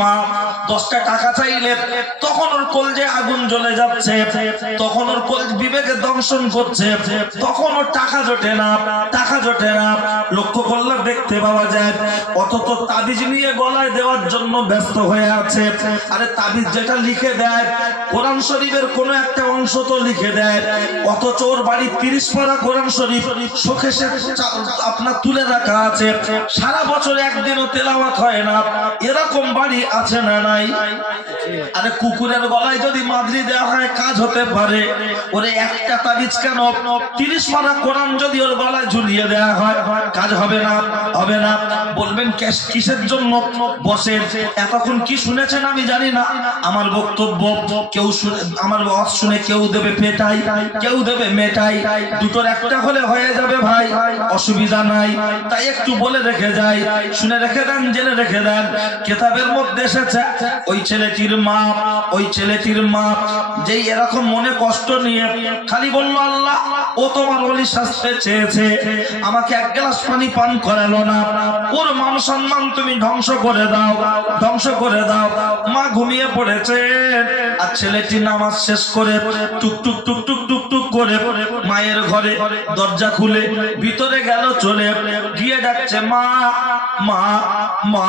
মা 10টা টাকা চাইলে তখন ওর কলজে আগুন জ্বলে যাচ্ছে, তখন ওর কলজ বিবেকে দংশন করছে, তখন ওর টাকা জোটে না, টাকা জোটে না। লক্ষ্য করলে দেখতে পাওয়া যায় অথচ তাবিজ নিয়ে গলায় দেওয়ার জন্য ব্যস্ত হয়ে আছে। আরে তাবিজ যেটা লিখে দেয় কোরআন শরীফের কোন একটা অংশ তো লিখে দেয়, অথচ ওর বাড়ি 30 পারা কোরআন শরীফ শোকেসে আপনার তুলে রাখা আছে, সারা বছর একদিনও তেলাওয়াত হয় না। এরকম বাড়ি আছে না নাই? আরে কুকুরের গলায় যদি মাদরি দেওয়া হয় কাজ হতে পারে, ওরে একটা তাবিজ কেন 30 পারা কোরআন যদি ওর গলায় ঝুলিয়ে দেওয়া হয় কাজ হবে না? হবে না। বলবেন কিসের জন্য বসেন, এতক্ষণ কি শুনেছেন আমি জানি না, আমার বক্তব্য কেউ শুনে, আমার ওয়াজ শুনে কেউ দেবে পেটাই, কেউ দেবে মেটাই, দুটোর একটা হলে হয়ে যাবে ভাই, অসুবিধা নাই। তাই একটু বলে রেখে যাই, শুনে রেখে দেন, জেনে রেখে দেন। কিতাবের মধ্যে এসেছে ওই ছেলেটির মা, ওই ছেলেটির মা যেই এরকম মনে কষ্ট নিয়ে খালি বলল আল্লাহ ও তোমার ওলি শাস্তে চেয়েছে, আমাকে এক গ্লাস পানি পান করালো না, ওর মান সম্মান তুমি ধ্বংস করে দাও, ধ্বংস করে দাও। মা ঘুমিয়ে পড়েছে আর ছেলেটি নামাজ শেষ করে টুকটুক টুকটুক টুকটুক করে মায়ের ঘরে দরজা খুলে ভিতরে গেল, চলে গিয়ে ডাকছে মা মা মা,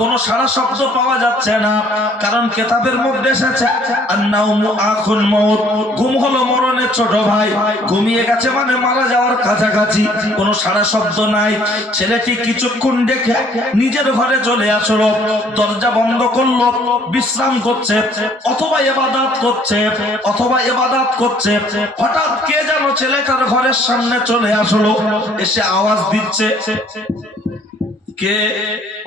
কোনো সারা শব্দ পাওয়া যাচ্ছে না, কারণ কিতাবের মধ্যে এসেছে আন্নাউমু আখুল মউত, ঘুম হলো মরণের ছোট ভাই, ঘুমিয়ে গেছে মানে মারা যাওয়ার কাছাকাছি, কোনো সারা শব্দ নাই। ছেলেটি কিছুক্ষণ দেখে নিজের ঘরে চলে আসলো, দরজা বন্ধ করলো, বিশ্রাম করছে অথবা ইবাদত করছে, অথবা ইবাদত করছে। হঠাৎ কে যেন ছেলেটার ঘরের সামনে চলে আসলো, এসে আওয়াজ দিচ্ছে, কে?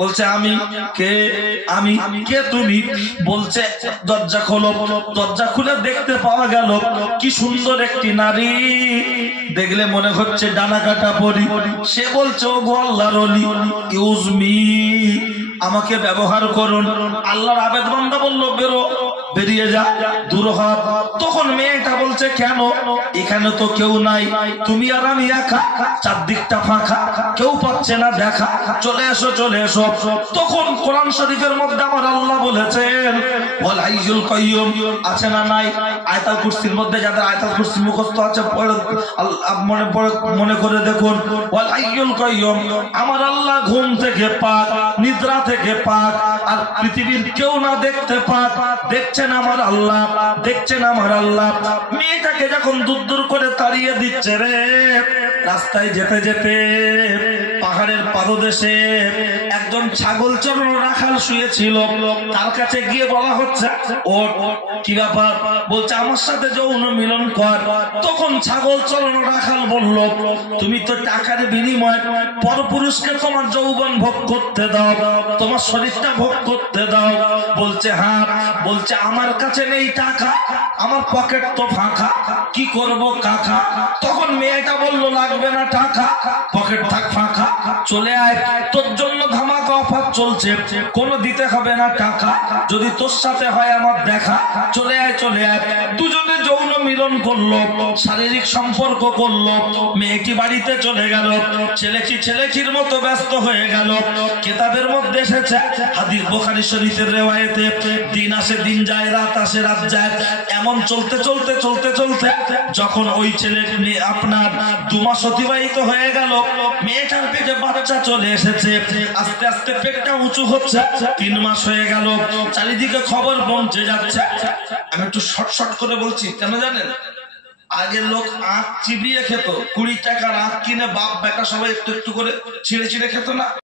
বলছে আমি। কে? আমি। কে তুমি? বলছে দরজা খোলো। দরজা খুলে দেখতে পাওয়া গেল কি সুন্দর একটি নারী, দেখলে মনে হচ্ছে ডানা কাটা পরি। সে বলছে ও গো আল্লাহর ওলি, ইউজ মি, আমাকে ব্যবহার করুন। আল্লাহর আবেদ বান্দা বলল বেরো, বেরিয়ে যা, দূর হ। তখন মেয়েটা বলছে কেন? এখানে তো কেউ নাই, তুমি আর আমি একা, চারদিকটা ফাঁকা, কেউ পাচ্ছে না দেখা, চলে এসো, চলে এসো। তখন কোরআন শরীফের মধ্যে আমার আল্লাহ বলেছেন ওয়াল হাইয়ুল কাইয়ুম, আছে না নাই? আয়াতুল কুরসির মধ্যে যাদের আয়াতুল কুরসি মুখস্থ আছে মনে করে দেখুন, ওয়াল হাইয়ুল কাইয়ুম, আমার আল্লাহ ঘুম থেকে পাক, নিদ্রা থেকে পাক, আর পৃথিবীর কেউ না দেখতে পাক, দেখছেন আমার আল্লাহ, দেখছেন আমার আল্লাহ। মেয়েটাকে যখন দূর দূর করে তাড়িয়ে দিচ্ছে রে, রাস্তায় যেতে যেতে পাহাড়ের পাদদেশে একজন ছাগল চড়ানো রাখাল শুয়েছিল, তার কাছে গিয়ে বলা হচ্ছে ও কি ব্যাপার? বলছে আমার সাথে যৌন মিলন কর। তখন ছাগল চড়ানো রাখাল বলল তুমি তো টাকার বিনিময়ে পরপুরুষকে তোমার যৌবন ভোগ করতে দাও, তোমার শরীরটা ভোগ করতে দাও। বলছে হ্যাঁ। বলছে আমার কাছে নেই টাকা, আমার পকেট তো ফাঁকা, কি করব কাকা? তখন মেয়েটা বলল লাগবে না টাকা, পকেট থাক ফাঁকা, চলে আয়, তোর জন্য ধামাকা অফার চলছে, কোনো দিতে হবে না টাকা, যদি তোর সাথে হয় আমার দেখা, চলে আয়, চলে আয়। দুজনে যৌন মিলন করলো, শারীরিক সম্পর্ক করলো, মেয়েটি বাড়িতে চলে গেল, ছেলেটি ছেলেটির মতো ব্যস্ত হয়ে গেল। কিতাবের মধ্যে এসেছে হাদিস বুখারী শরীফের রিওয়ায়েতে, দিন আসে দিন যায়, রাত আসে রাত যায়, এমন চলতে চলতে চলতে চলতে যখন ওই ছেলে আপনার 2 মাস অতিবাহিত হয়ে গেল, মেয়েটার পেটে বাচ্চা চলে এসেছে, আস্তে আস্তে পেটটা উঁচু হচ্ছে, 3 মাস হয়ে গেল, চারিদিকে খবর পৌঁছে যাচ্ছে। আমি একটু শর্ট করে বলছি কেন জানেন? আগে লোক আখ চিবিয়ে খেত, 20 টাকার আখ কিনে বাপ বেটা সবাই একটু একটু করে ছিঁড়ে ছিঁড়ে খেত না?